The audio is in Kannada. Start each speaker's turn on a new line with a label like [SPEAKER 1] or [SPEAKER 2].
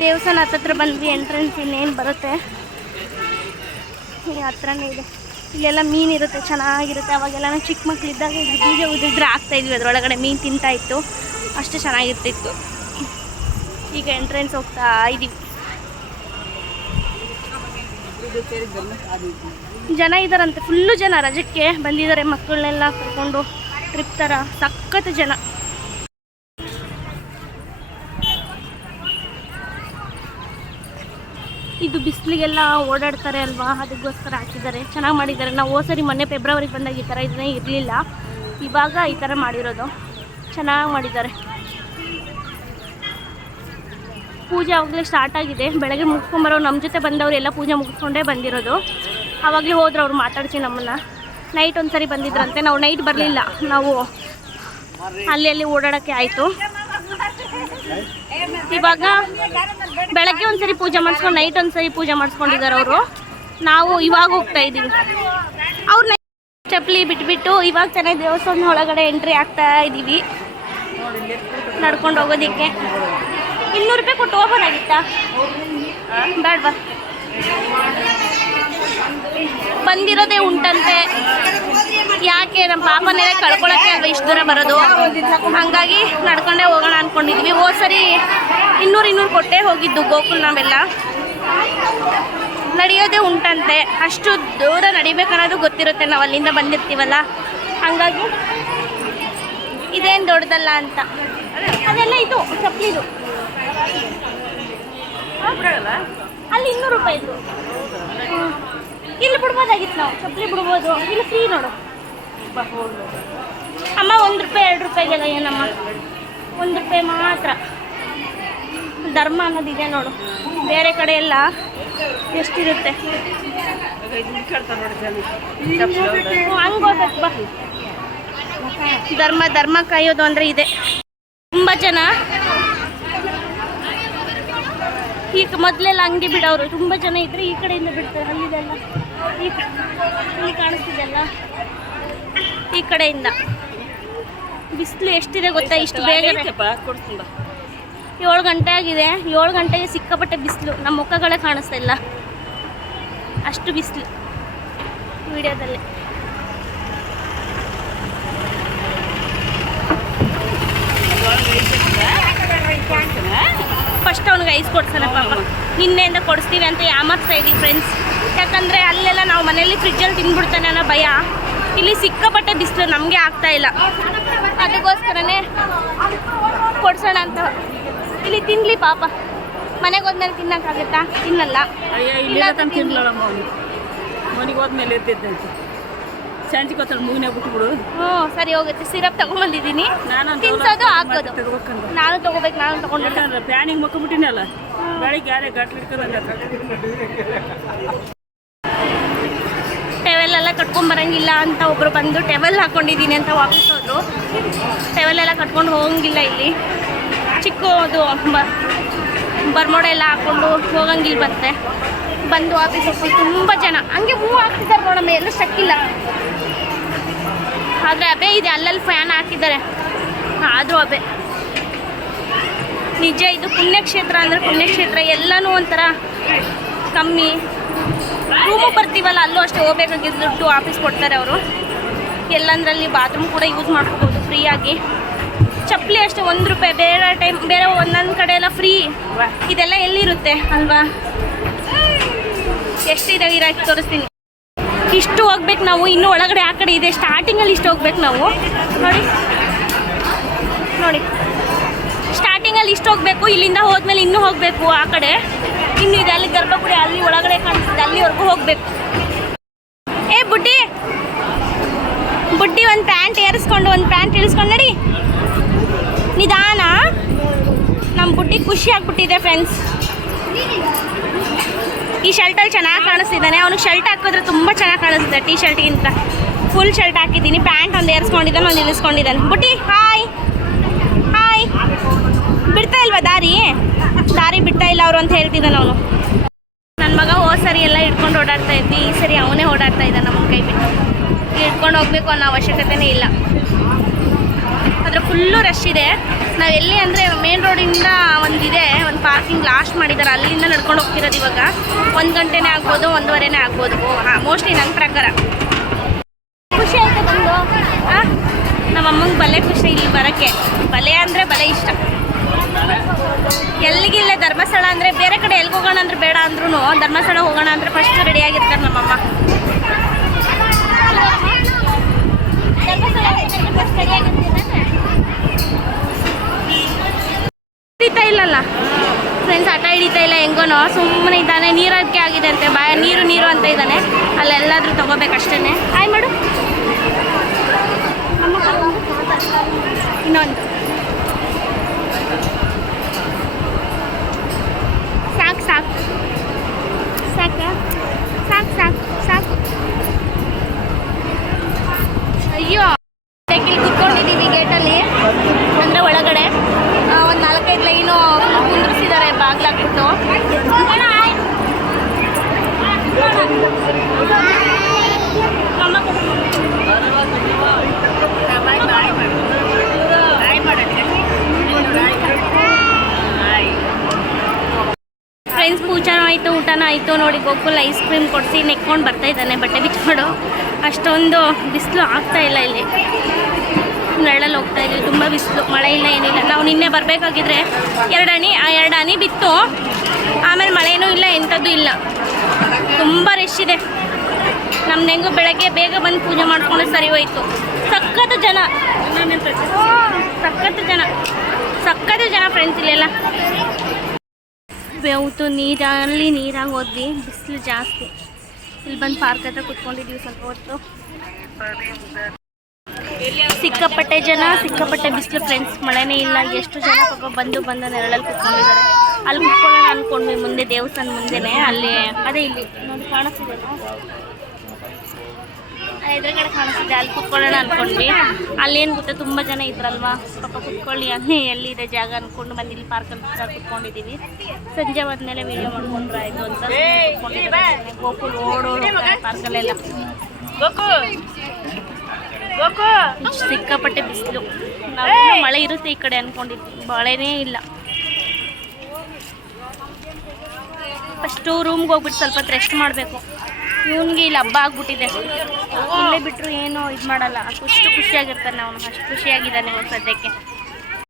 [SPEAKER 1] ದೇವಸ್ಥಾನ ಹತ್ರ ಬಂದ್ವಿ ಎಂಟ್ರೆನ್ಸ್ ಇನ್ನೇನು ಬರುತ್ತೆ? ಈ ಹತ್ರನೇ ಇದೆ. ಇಲ್ಲೆಲ್ಲ ಮೀನು ಇರುತ್ತೆ, ಚೆನ್ನಾಗಿರುತ್ತೆ. ಅವಾಗೆಲ್ಲ ಚಿಕ್ಕ ಮಕ್ಕಳಿದ್ದಾಗ ಬೀಜ ಉದಿದ್ರೆ ಆಗ್ತಾ ಇದ್ವಿ. ಅದರೊಳಗಡೆ ಮೀನು ತಿಂತಾ ಇತ್ತು. ಅಷ್ಟು ಚೆನ್ನಾಗಿರ್ತಿತ್ತು. ಈಗ ಎಂಟ್ರೆನ್ಸ್ ಹೋಗ್ತಾ ಇದೀವಿ. ಜನ ಇದ್ದಾರಂತೆ ಫುಲ್ಲು ಜನ ರಜಕ್ಕೆ ಬಂದಿದ್ದಾರೆ ಮಕ್ಕಳನ್ನೆಲ್ಲ ಕರ್ಕೊಂಡು. ಟ್ರಿಪ್ ಥರ ಸಖತ್ ಜನ. ಇದು ಬಿಸಿಲಿಗೆಲ್ಲ ಓಡಾಡ್ತಾರೆ ಅಲ್ವಾ? ಅದಕ್ಕೋಸ್ಕರ ಹಾಕಿದ್ದಾರೆ. ಚೆನ್ನಾಗಿ ಮಾಡಿದ್ದಾರೆ. ನಾವು ಹೋದ ಸರಿ ಮೊನ್ನೆ ಫೆಬ್ರವರಿಗೆ ಬಂದಾಗ ಈ ಥರ ಇದನ್ನೇ ಇರಲಿಲ್ಲ. ಇವಾಗ ಈ ಥರ ಮಾಡಿರೋದು. ಚೆನ್ನಾಗಿ ಮಾಡಿದ್ದಾರೆ. ಪೂಜೆ ಆವಾಗಲೇ ಸ್ಟಾರ್ಟ್ ಆಗಿದೆ. ಬೆಳಗ್ಗೆ ಮುಗಿಸ್ಕೊಂಬರೋ ನಮ್ಮ ಜೊತೆ ಬಂದವರು ಎಲ್ಲ ಪೂಜೆ ಮುಗಿಸ್ಕೊಂಡೇ ಬಂದಿರೋದು. ಆವಾಗಲೇ ಹೋದ್ರೆ ಅವ್ರು ಮಾತಾಡಿಸಿ ನಮ್ಮನ್ನು. ನೈಟ್ ಒಂದು ಸರಿ ಬಂದಿದ್ರಂತೆ. ನಾವು ನೈಟ್ ಬರಲಿಲ್ಲ. ನಾವು ಅಲ್ಲಿ ಅಲ್ಲಿ ಓಡಾಡೋಕ್ಕೆ ಆಯಿತು. ಇವಾಗ ಬೆಳಗ್ಗೆ ಒಂದ್ಸರಿ ಪೂಜೆ ಮಾಡಿಸ್ಕೊಂಡು ನೈಟ್ ಒಂದ್ಸರಿ ಪೂಜೆ ಮಾಡಿಸ್ಕೊಂಡಿದ್ದಾರೆ ಅವರು. ನಾವು ಇವಾಗ ಹೋಗ್ತಾ ಇದ್ದೀವಿ ಅವ್ರ ಚಪ್ಪಲಿ ಬಿಟ್ಬಿಟ್ಟು ಇವಾಗ ತಾನೇ ದೇವಸ್ಥಾನ ಒಳಗಡೆ ಎಂಟ್ರಿ ಆಗ್ತಾ ಇದ್ದೀವಿ ನಡ್ಕೊಂಡು ಹೋಗೋದಿಕ್ಕೆ. ಇನ್ನೂರು ರೂಪಾಯಿ ಕೊಟ್ಟು ಹೋಗೋದಾಗಿತ್ತಾ ಬೇಡವಾ? ಬಂದಿರೋದೇ ಉಂಟಂತೆ. ಯಾಕೆ ನಮ್ಮ ಪಾಪನೆಲ್ಲ ಕಳ್ಕೊಳಕ್ಕೆ ಅಲ್ವಾ ಇಷ್ಟು ದೂರ ಬರೋದು? ಹಂಗಾಗಿ ನಡ್ಕೊಂಡೇ ಹೋಗೋಣ ಅಂದ್ಕೊಂಡಿದ್ವಿ ಹೋದ ಸರಿ ಇನ್ನೂರು ಇನ್ನೂರು ಕೊಟ್ಟೇ ಹೋಗಿದ್ದು ಗೋಕುಲ್ ನಾವೆಲ್ಲ. ನಡೆಯೋದೇ ಉಂಟಂತೆ. ಅಷ್ಟು ದೂರ ನಡಿಬೇಕನ್ನೋದು ಗೊತ್ತಿರುತ್ತೆ. ನಾವು ಅಲ್ಲಿಂದ ಬಂದಿರ್ತೀವಲ್ಲ. ಹಂಗಾಗಿ ಇದೇನು ದೊಡ್ಡದಲ್ಲ ಅಂತ. ಅದೆಲ್ಲ ಇದು, ಚಪ್ಪಲಿದು. ಅಲ್ಲಿ ಇನ್ನೂರು ರೂಪಾಯಿ. ಇಲ್ಲಿ ಬಿಡ್ಬೋದಾಗಿತ್ತು ನಾವು. ಚಪ್ಪಲಿ ಬಿಡ್ಬೋದು. ಇಲ್ಲಿ ಫ್ರೀ ನೋಡು. ಅಮ್ಮ ಒಂದು ರೂಪಾಯಿ ಎರಡು ರೂಪಾಯಿಗೆಲ್ಲ ಏನಮ್ಮ? ಒಂದು ರೂಪಾಯಿ ಮಾತ್ರ. ಧರ್ಮ ಅನ್ನೋದಿದೆ ನೋಡು. ಬೇರೆ ಕಡೆ ಎಲ್ಲ ಎಷ್ಟಿರುತ್ತೆ? ಹ್ಮ್, ಹಂಗ್ ಹೋಗ್ಬೇಕು ಬಾ. ಧರ್ಮ ಧರ್ಮ ಕಾಯೋದು ಅಂದರೆ ಇದೆ. ತುಂಬ ಜನ ಈಗ ಮೊದಲೆಲ್ಲ ಹಂಗೆ ಬಿಡೋರು. ತುಂಬ ಜನ ಇದ್ರೆ ಈ ಕಡೆಯಿಂದ ಬಿಡ್ತಾರೆ ಅಲ್ಲಿದೆಲ್ಲ. ಈ ಇಲ್ಲಿ ಕಾಣಿಸ್ತಿದೆಯಲ್ಲ? ಈ ಕಡೆಯಿಂದ. ಬಿಸಿಲು ಎಷ್ಟಿದೆ ಗೊತ್ತಾ? ಇಷ್ಟು ಬೇಗ ಏಳು ಗಂಟೆ ಆಗಿದೆ. ಏಳು ಗಂಟೆಗೆ ಸಿಕ್ಕಾಪಟ್ಟೆ ಬಿಸಿಲು. ನಮ್ಮ ಮುಖಗಳೇ ಕಾಣಿಸ್ತಾ ಇಲ್ಲ. ಅಷ್ಟು ಬಿಸಿಲು ವಿಡಿಯೋದಲ್ಲಿ. ಫಸ್ಟ್ ಅವ್ನಿಗೆ ಐಸ್ ಕೊಡ್ಸೋಣ ಪಾಪ. ನಿನ್ನೆಯಿಂದ ಕೊಡಿಸ್ತೀವಿ ಅಂತ ಯಾಮರ್ಸ್ತಾ ಇದ್ದೀವಿ ಫ್ರೆಂಡ್ಸ್ ಯಾಕಂದರೆ ಅಲ್ಲೆಲ್ಲ ನಾವು ಮನೇಲಿ ಫ್ರಿಜ್ಜಲ್ಲಿ ತಿಂದ್ಬಿಡ್ತಾನೆ ಅನ್ನೋ ಭಯ. ಇಲ್ಲಿ ಸಿಕ್ಕಾಪಟ್ಟೆ ಬಿಸಿಲು ನಮಗೆ ಆಗ್ತಾ ಇಲ್ಲ. ಅದಕ್ಕೋಸ್ಕರನೇ ಕೊಡ್ಸೋಣ ಅಂತ. ಇಲ್ಲಿ ತಿನ್ಲಿ ಪಾಪ. ಮನೆಗೆ ಹೋದ್ಮೇಲೆ ತಿನ್ನಕ್ಕಾಗತ್ತಾ? ತಿನ್ನಲ್ಲ.
[SPEAKER 2] ಮನೆಗೆ ಹೋದ್ಮೇಲೆ ಎದ್ದಿದ್ದಂತೆ ಸಂಜೆ ಗೊತ್ತಲ್ಲ ಮೂಗಿನ ಬಿಟ್ಬಿಡು.
[SPEAKER 1] ಹ್ಞೂ ಸರಿ ಹೋಗುತ್ತೆ. ಸಿರಪ್ ತಗೊಂಬಂದಿದ್ದೀನಿ.
[SPEAKER 2] ನಾನು
[SPEAKER 1] ತಿನ್ಸೋದು
[SPEAKER 2] ಆಗೋದು
[SPEAKER 1] ನಾನು ತಗೋಬೇಕು ನಾನು
[SPEAKER 2] ಯಾಕಂದ್ರೆ ಪ್ಯಾನಿಗೆ ಮಕ್ಕೊಂಬಿಟ್ಟಿನಲ್ಲ ಬೆಳಿಗ್ಗೆ ಯಾರೇ
[SPEAKER 1] ಕಟ್ಕೊಂಬರಂಗಿಲ್ಲ ಅಂತ ಒಬ್ರು ಬಂದು ಟೆವೆಲ್ ಹಾಕೊಂಡಿದ್ದೀನಿ ಅಂತ ವಾಪಸ್ ಹೋದ್ರು. ಟೆವೆಲ್ ಎಲ್ಲ ಕಟ್ಕೊಂಡು ಹೋಗಂಗಿಲ್ಲ ಇಲ್ಲಿ. ಚಿಕ್ಕದು ಬರ್ಮೋಡ ಎಲ್ಲ ಹಾಕೊಂಡು ಹೋಗಂಗಿಲ್ಲ ಬರ್ತೆ ಬಂದು ವಾಪಸ್ ಹೋಗ್ತೀವಿ ತುಂಬ ಜನ. ಹಂಗೆ ಹೂ ಹಾಕ್ತಿದ್ದಾರೆ ನೋಡಮ್ಮ, ಎಲ್ಲೂ ಸಕ್ಕಿಲ್ಲ ಆದರೆ ಅಬೆ ಇದೆ, ಅಲ್ಲಲ್ಲಿ ಫ್ಯಾನ್ ಹಾಕಿದ್ದಾರೆ. ಆದರೂ ಅಬೆ ನಿಜ, ಇದು ಪುಣ್ಯಕ್ಷೇತ್ರ ಅಂದರೆ ಪುಣ್ಯಕ್ಷೇತ್ರ. ಎಲ್ಲನೂ ಒಂಥರ ಕಮ್ಮಿ. ರೂಮು ಬರ್ತೀವಲ್ಲ, ಅಲ್ಲೂ ಅಷ್ಟೇ ಹೋಗ್ಬೇಕಾಗಿದ್ದು ದುಡ್ಡು ಆಫೀಸ್ ಕೊಡ್ತಾರೆ ಅವರು. ಎಲ್ಲಂದ್ರಲ್ಲಿ ಬಾತ್ರೂಮ್ ಕೂಡ ಯೂಸ್ ಮಾಡ್ಕೋಬೋದು ಫ್ರೀಯಾಗಿ ಚಪ್ಪಲಿ ಅಷ್ಟೇ, ಒಂದು ರೂಪಾಯಿ, ಬೇರೆ ಟೈಮ್ ಬೇರೆ ಒಂದೊಂದು ಕಡೆ ಎಲ್ಲ ಫ್ರೀ ಇದೆಲ್ಲ ಎಲ್ಲಿರುತ್ತೆ ಅಲ್ವಾ? ಎಷ್ಟಿದೆ ಇರಾಕಿ ತೋರಿಸ್ತೀನಿ. ಇಷ್ಟು ಹೋಗ್ಬೇಕು ನಾವು, ಇನ್ನೂ ಒಳಗಡೆ ಆ ಕಡೆ ಇದೆ ಸ್ಟಾರ್ಟಿಂಗಲ್ಲಿ ಇಷ್ಟು ಹೋಗ್ಬೇಕು ನಾವು. ನೋಡಿ. ನೋಡಿ. ಸ್ಟಾರ್ಟಿಂಗಲ್ಲಿ ಇಷ್ಟು ಹೋಗ್ಬೇಕು, ಇಲ್ಲಿಂದ ಹೋದ್ಮೇಲೆ ಇನ್ನೂ ಹೋಗಬೇಕು ಆ ಕಡೆ. ಇನ್ನು ಅಲ್ಲಿ ಗರ್ಭಗುಡಿ ಅಲ್ಲಿ ಒಳಗಡೆ ಕಾಣಿಸ್ತದೆ, ಅಲ್ಲಿವರೆಗೂ ಹೋಗ್ಬೇಕು. ಏ, ಬುಡ್ಡಿ! ಬುಡ್ಡಿ ಒಂದು ಪ್ಯಾಂಟ್ ಏರಿಸ್ಕೊಂಡು, ಒಂದು ಪ್ಯಾಂಟ್ ಇಳಿಸ್ಕೊಂಡು ನಡಿ. ನಿಧಾನ. ನಮ್ಮ ಬುಡ್ಡಿ ಖುಷಿ ಆಗ್ಬಿಟ್ಟಿದೆ ಫ್ರೆಂಡ್ಸ್ ಈ ಶರ್ಟಲ್ಲಿ ಚೆನ್ನಾಗಿ ಕಾಣಿಸ್ತಿದ್ದಾನೆ. ಅವನಿಗೆ ಶರ್ಟ್ ಹಾಕಿದ್ರೆ ತುಂಬ ಚೆನ್ನಾಗಿ ಕಾಣಿಸ್ತಿದೆ ಟೀ ಶರ್ಟ್ಗಿಂತ ಫುಲ್ ಶರ್ಟ್ ಹಾಕಿದ್ದೀನಿ, ಪ್ಯಾಂಟ್ ಒಂದು ಏರಿಸ್ಕೊಂಡಿದ್ದಾನೆ, ಒಂದು ಇಳಿಸ್ಕೊಂಡಿದ್ದಾನೆ. ಬುಟ್ಟಿ ಹಾಯ್ ಇಲ್ವಾ ದಾರಿ? ದಾರಿ ಬಿಡ್ತಾ ಇಲ್ಲ ಅವರು ಅಂತ ಹೇಳ್ತಿದ್ದಾನೆ ಅವನು. ನನ್ನ ಮಗ ಓ ಸರಿ ಎಲ್ಲ ಹಿಡ್ಕೊಂಡು ಓಡಾಡ್ತಾ ಇದ್ವಿ ಈ ಸರಿ ಅವನೇ ಓಡಾಡ್ತಾ ಇದ್ದ ನಮ್ಮ ಕೈ ಬಿಟ್ಟು. ಹಿಡ್ಕೊಂಡು ಹೋಗ್ಬೇಕು ಅನ್ನೋ ಅವಶ್ಯಕತೆನೇ ಇಲ್ಲ. ಆದರೆ ಫುಲ್ಲು ರಶ್ ಇದೆ. ನಾವು ಎಲ್ಲಿ ಅಂದರೆ ಮೇನ್ ರೋಡಿಂದ ಒಂದಿದೆ, ಒಂದು ಪಾರ್ಕಿಂಗ್ ಲಾಸ್ಟ್ ಮಾಡಿದ್ದಾರೆ ಅಲ್ಲಿಂದ ನಡ್ಕೊಂಡು ಹೋಗ್ತಿರೋದು ಇವಾಗ. ಒಂದು ಗಂಟೆನೇ ಆಗ್ಬೋದು, ಒಂದೂವರೆನೇ ಆಗ್ಬೋದು. ಮೋಸ್ಟ್ಲಿ ನನ್ನ ಪ್ರಕಾರ. ಖುಷಿ ಆಯ್ತು ಬಂದು ಆ? ನಮ್ಮ ಅಮ್ಮಂಗೆ ಬಲೆ ಖುಷಿ ಇಲ್ಲಿ ಬರೋಕ್ಕೆ. ಬಲೆ ಅಂದರೆ ಬಲೆ ಇಷ್ಟ. ಎಲ್ಲಿಗಿಲ್ಲ ಧರ್ಮಸ್ಥಳ ಅಂದರೆ ಬೇರೆ ಕಡೆ ಎಲ್ಲಿಗೆ ಹೋಗೋಣ ಅಂದ್ರೆ ಬೇಡ ಅಂದ್ರೂ ಧರ್ಮಸ್ಥಳ ಹೋಗೋಣ ಅಂದ್ರೆ ಫಸ್ಟ್ ರೆಡಿಯಾಗಿರ್ತಾರೆ ನಮ್ಮಮ್ಮ. ಹಿಡಿತಾ ಇಲ್ಲಲ್ಲ? ಫ್ರೆಂಡ್ಸ್ ಹಠ ಹಿಡಿತಾ ಇಲ್ಲ, ಹೆಂಗೋನೋ? ಸುಮ್ಮನೆ ಇದ್ದಾನೆ ನೀರಕ್ಕೆ ಆಗಿದೆ ಅಂತೆ. ಬಾಯ, ನೀರು ನೀರು ಅಂತ ಇದ್ದಾನೆ. ಅಲ್ಲೆಲ್ಲಾದರೂ ತಗೋಬೇಕಷ್ಟೇ ಆಯ್ ಮಾಡು. ಇನ್ನೊಂದು. ಫ್ರೆಂಡ್ಸ್ ಪೂಜಾನೂ ಆಯಿತು, ಊಟನೂ ಆಯಿತು. ನೋಡಿ, ಗೋಕುಲ್ ಐಸ್ ಕ್ರೀಮ್ ಕೊಡಿಸಿ ನೆಕ್ಕೊಂಡು ಬರ್ತಾ ಇದ್ದಾನೆ, ಬಟ್ಟೆ ಬಿಚ್ಚಿಕೊಂಡು ಅಷ್ಟೊಂದು ಬಿಸಿಲು ಆಗ್ತಾ ಇಲ್ಲ ಇಲ್ಲಿ. ನೆರಳಲ್ಲಿ ಹೋಗ್ತಾ ತುಂಬ ಬಿಸಿಲು, ಮಳೆ ಇಲ್ಲ, ಏನಿಲ್ಲ. ನಾವು ನಿನ್ನೆ ಬರಬೇಕಾಗಿದ್ರೆ ಎರಡು ಆ ಎರಡು ಹನಿ ಬಿತ್ತು. ಆಮೇಲೆ ಮಳೆನೂ ಇಲ್ಲ, ಎಂಥದ್ದು ಇಲ್ಲ. ತುಂಬ ರಶ್ ಇದೆ. ನಮ್ಮ ನೆಂಗು ಬೆಳಗ್ಗೆ ಬೇಗ ಬಂದು ಪೂಜೆ ಮಾಡಿಕೊಂಡು ಸರಿ ಹೋಯ್ತು. ಸಖತ್ತು ಜನ. ಸಖತ್ತು ಜನ. ಸಖತ್ತು ಜನ ಫ್ರೆಂಡ್ಸ್ ಇಲ್ಲೆಲ್ಲ. ಬೆವ್ತು ನೀರಲ್ಲಿ ನೀರಾಗಿ ಹೋದ್ವಿ, ಬಿಸಿಲು ಜಾಸ್ತಿ. ಇಲ್ಲಿ ಬಂದು ಪಾರ್ಕ್ ಹತ್ರ ಕುತ್ಕೊಂಡಿದ್ದೀವಿ ಸ್ವಲ್ಪ ಹೊತ್ತು. ಸಿಕ್ಕಾಪಟ್ಟೆ ಜನ, ಸಿಕ್ಕಾಪಟ್ಟೆ ಬಿಸಿಲು ಫ್ರೆಂಡ್ಸ್ ಮಳೆನೇ ಇಲ್ಲ, ಎಷ್ಟು ಜನ ಪಾಪ ಬಂದು ಬಂದು ನೆರಳಲ್ಲಿ ಕುತ್ಕೊಂಡಿದ್ದಾರೆ. ಅಲ್ಲಿ ಕುತ್ಕೊಳ್ಳೋಣ ಅಂದ್ಕೊಂಡ್ವಿ ಮುಂದೆ ದೇವಸ್ಥಾನ ಮುಂದೆನೆ ಅಲ್ಲಿ ಅದೇ ಇಲ್ಲಿ ನೋಡಿ ಕಾಣಿಸ್ತಿದೆ ಎದುರುಗಡೆ ಕಾಣಿಸ್ತಿದೆ ಅಲ್ಲಿ ಕುತ್ಕೊಳ್ಳೋಣ ಅಂದ್ಕೊಂಡ್ವಿ ಅಲ್ಲೇನು ಗೊತ್ತಾ ತುಂಬ ಜನ ಇದ್ರಲ್ವಾ? ಪಾಪ ಕುತ್ಕೊಳ್ಳಿ ಅಲ್ಲಿ ಎಲ್ಲಿದೆ ಜಾಗ ಅಂದ್ಕೊಂಡು ಬಂದು ಇಲ್ಲಿ ಪಾರ್ಕ್ ಹತ್ರ ಕುತ್ಕೊಂಡಿದ್ದೀವಿ ಸಂಜೆ ಹೋದ್ಮೇಲೆ ವೀಡಿಯೋ ಮಾಡ್ಕೊಂಡ್ರೆ ಆಯಿತು ಅಂತ. ಗೋಕುಲ್ ಓಡೋಡು ಪಾರ್ಕಲ್ಲೆಲ್ಲ ಸಿಕ್ಕಾಪಟ್ಟೆ ಬಿಸಿಲು. ನಾವು ಮಳೆ ಇರುತ್ತೆ ಈ ಕಡೆ ಅನ್ಕೊಂಡಿದ್ವಿ. ಮಳೆನೇ ಇಲ್ಲ. ಫಸ್ಟು ರೂಮ್ಗೆ ಹೋಗ್ಬಿಟ್ಟು ಸ್ವಲ್ಪ ಹೊತ್ತು ರೆಸ್ಟ್ ಮಾಡಬೇಕು. ಇವನಿಗೆ ಇಲ್ಲಿ ಹಬ್ಬ ಆಗ್ಬಿಟ್ಟಿದೆ. ಇಲ್ಲೇ ಬಿಟ್ಟರು ಏನು ಇದು ಮಾಡಲ್ಲ. ಅಷ್ಟು ಖುಷಿಯಾಗಿರ್ತಾನೆ ಅವನು. ಅಷ್ಟು ಖುಷಿಯಾಗಿದ್ದಾನೆ ಸದ್ಯಕ್ಕೆ.